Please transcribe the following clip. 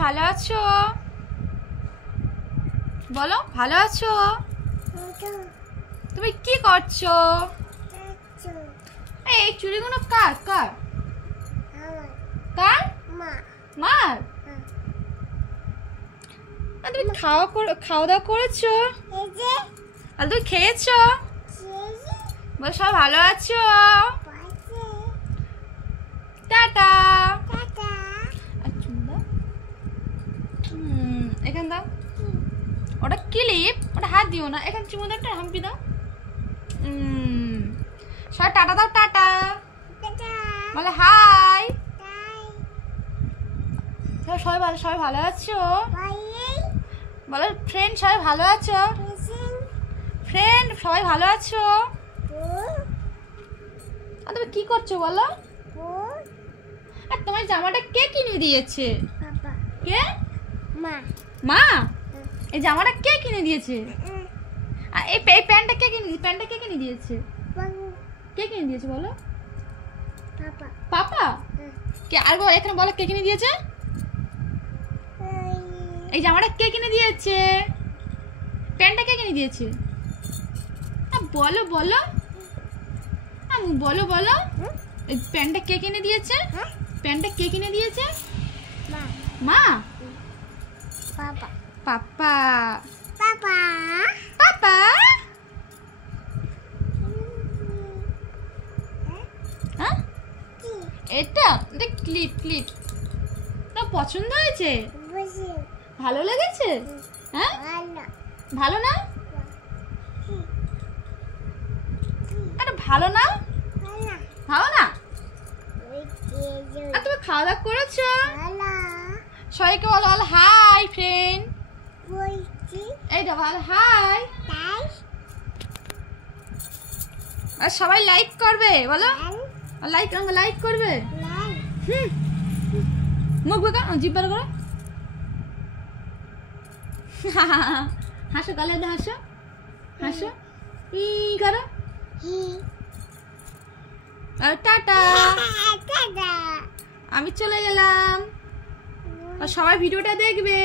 ভালো আছো? বলো ভালো আছো? তুমি কি করছো? এই চুড়িগুলো কার কার কার? মার? তুমি খাওয়া দাওয়া করেছো? আর তুমি খেয়েছো? বলো সব ভালো আছো? টাটা। এখানে দাও। ওটা ক্লিপ, ওটা হাত দিও না। এখানে চুমু দাও, একটা হাম্পি দাও। সবাই টাটা দাও। টাটা বলে হাই। সবাই ভালো আছো? বলো ফ্রেন্ড সবাই ভালো আছো? ফ্রেন্ড সবাই ভালো আছো? তুমি কি করছো বলো? আর তোমার জামাটা কে কিনে দিয়েছে? কে? মা? এই জামাটা কে কিনে দিয়েছে? আর এই প্যান্টটা কে কিনে দিয়েছে? কে কিনে দিয়েছে বলো? পাপা? কে? আর বলো, এখানে বলো কে কিনে দিয়েছে? এই জামাটা কে কিনে দিয়েছে? প্যান্টটা কে কিনে দিয়েছে? বলো বলো বলো বলো। এই প্যান্টটা কে কিনে দিয়েছে? প্যান্টটা কে কিনে দিয়েছে? মা? পাপা পাপা পাপা পাপা। হ্যাঁ এটা ক্লিপ ক্লিপ না পছন্দ হয়েছে? ভালো লেগেছে? হ্যাঁ ভালো না? আরে ভালো না? ভালো না? আর তুমি খাওয়া দাওয়া করেছো? সবাইকে বলো হাই ফ্রেন্ড। এইটা বলো হাই। আর সবাই লাইক করবে বলো। লাইক করবে। মুখ বেকা জিব্বার করো। হাসো গালে হাসো হাসো করো। আর টাটা। আমি চলে গেলাম। আর সবাই ভিডিওটা দেখবে।